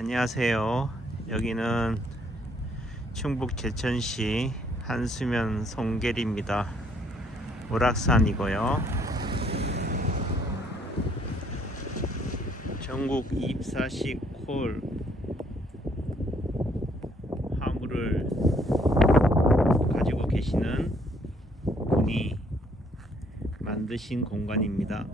안녕하세요. 여기는 충북 제천시 한수면 송계리입니다. 오락산이고요. 전국 24시 콜 화물을 가지고 계시는 분이 만드신 공간입니다.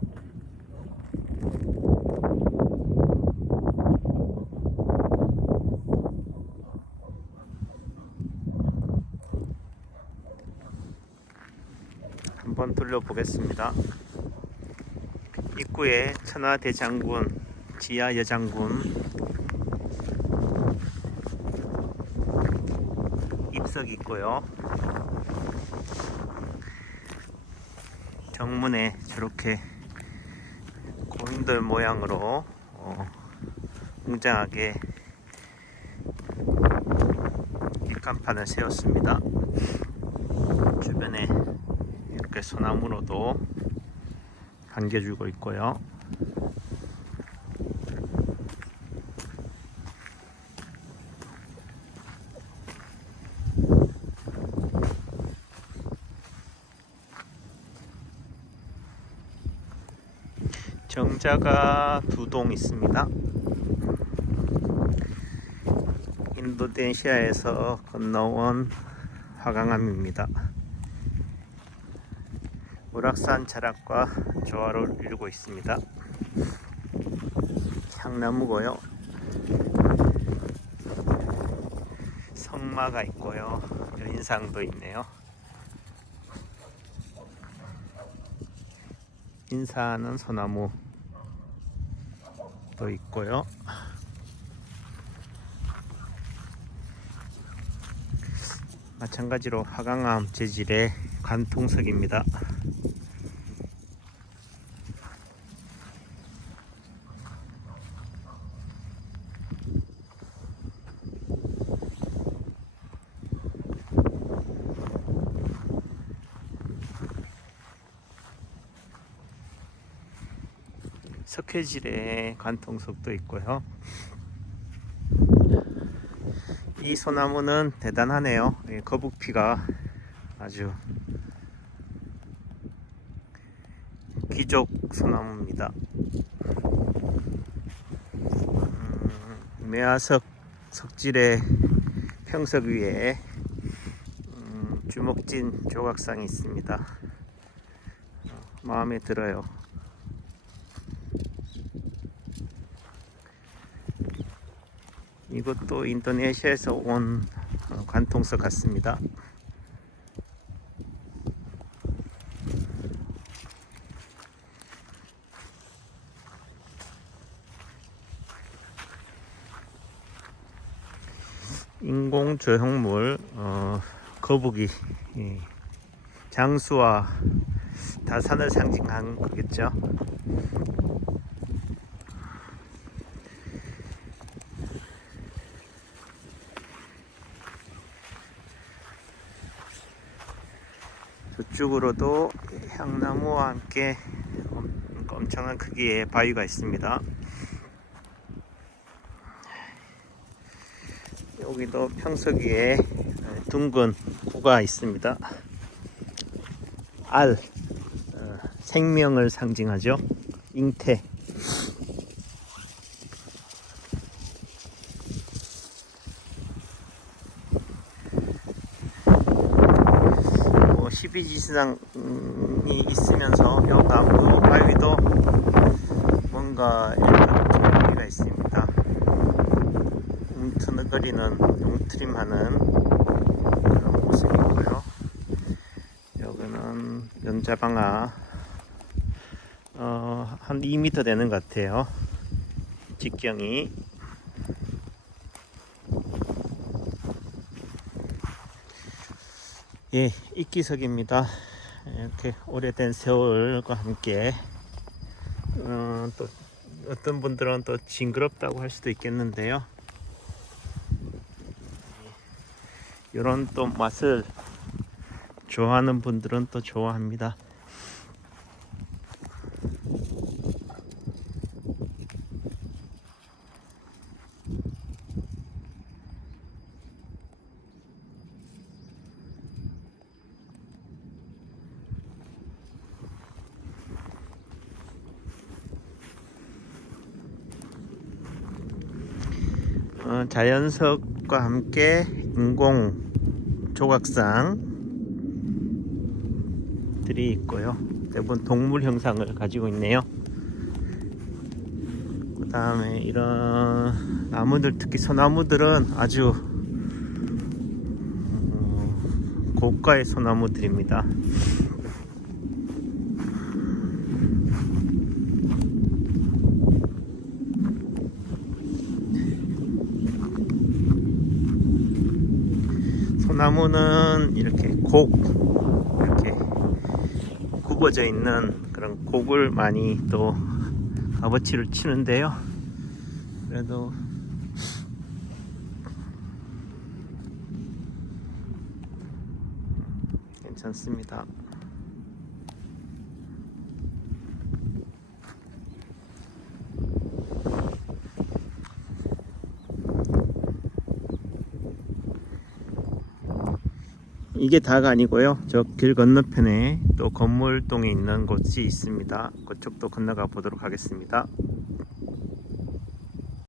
한번 둘러보겠습니다. 입구에 천하대장군, 지하여장군 입석 있고요. 정문에 저렇게 곤돌 모양으로 어, 웅장하게 입간판을 세웠습니다. 주변에 이렇게 소나무로도 반겨주고 있고요. 정자가 두 동 있습니다. 인도네시아에서 건너온 화강암입니다. 우락산 자락과 조화를 이루고 있습니다. 향나무고요. 성마가 있고요. 인상도 있네요. 인사하는 소나무도 있고요. 마찬가지로 화강암 재질의 관통석입니다. 석회질의 관통석도 있고요. 이 소나무는 대단하네요. 예, 거북피가 아주 귀족 소나무입니다. 음, 매화석 석질의 평석 위에 음, 주먹진 조각상이 있습니다. 어, 마음에 들어요. 이것도 인도네시아에서 온 어, 관통석 같습니다. 인공 조형물 어, 거북이 예, 장수와 다산을 상징한 거겠죠. 저쪽으로도 향나무와 함께 엄- 엄청난 크기의 바위가 있습니다. 여기도 평석 위에 둥근 구가 있습니다. 알, 어, 생명을 상징하죠. 잉태. 뭐 12지상이 있으면서 요 나무 바위도 뭔가 일반 의미가 있습니다. 움트거리는 움트림하는 그런 모습이고요. 여기는 연자방아 어, 한 2m 되는 것 같아요. 직경이 예, 이끼석입니다. 이렇게 오래된 세월과 함께 어, 또 어떤 분들은 또 징그럽다고 할 수도 있겠는데요. 이런 또 맛을 좋아하는 분들은 또 좋아합니다. 어, 자연석과 함께 인공 조각상들이 있고요. 대부분 동물 형상을 가지고 있네요. 그 다음에 이런 나무들, 특히 소나무들은 아주 음, 고가의 소나무들입니다. 소 나무는 이렇게 곡 이렇게 굽어져 있는 그런 곡을 많이 또 값어치를 치는데요. 그래도 괜찮습니다. 이게 다가 아니고요. 저 길 건너편에 또 건물동에 있는 곳이 있습니다. 그쪽도 건너가 보도록 하겠습니다.